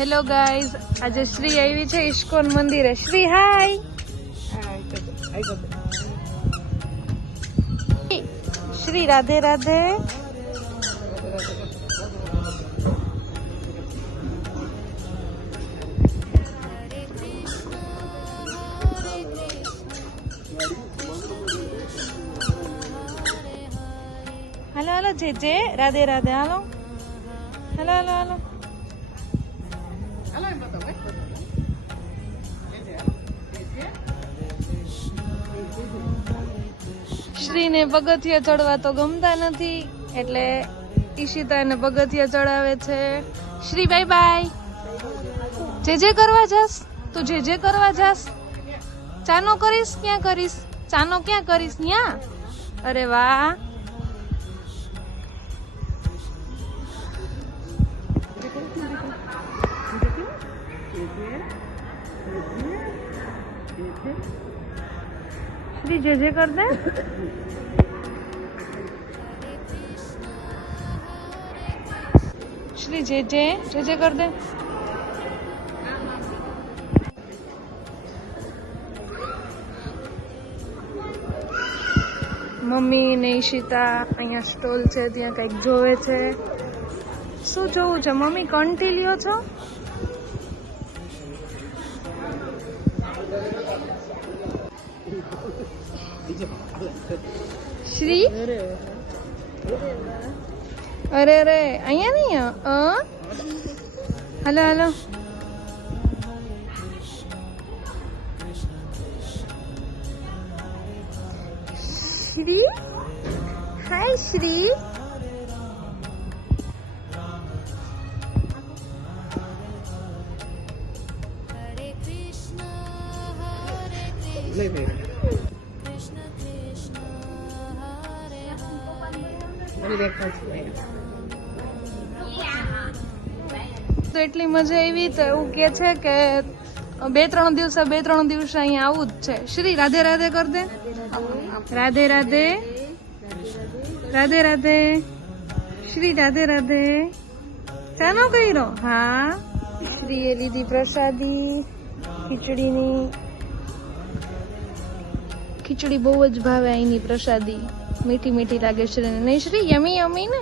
Hello guys, आज श्री आई है ISKCON मंदिर है। श्री हाय। श्री राधे राधे। हेलो हेलो जे Radhe Radhe. Hello hello hello hello. Shri ने पगथिया चढ़वा तो गमता नथी એટલે ઈશિતા ને પગથિયા ચડાવે છે। Shri bye bye. જે કરવા જાસ તું? જે કરવા જાસ? ચાનો કરીશ? ક્યાં કરીશ? ચાનો ક્યાં કરીશ? ન્યા? અરે વાહ। श्री जे कर दे। श्री जे कर दे। मम्मी ने ईशिता अहींया स्टॉल छे त्यां कंईक जोवे छे। शुं जोवुं छे मम्मी? कंठी ल्यो छो? श्री अरे अरे अहिया नहीं हेलो हेलो। श्री हाय श्री। तो એટલી મજા આવી તો એવું કે છે કે બે ત્રણ દિવસે અહીંયા આવું જ છે। શ્રી રાધે રાધે કર દે। રાધે રાધે રાધે રાધે। શ્રી રાધે રાધે। ચાનો કર્યો? હા। શ્રીએ લીધી પ્રસાદી ખીચડીની। ખીચડી બહુ જ ભાવે અહીંની પ્રસાદી। મીઠી મીઠી લાગે શ્રી ને। નહીં શ્રી? યમી યમી ને।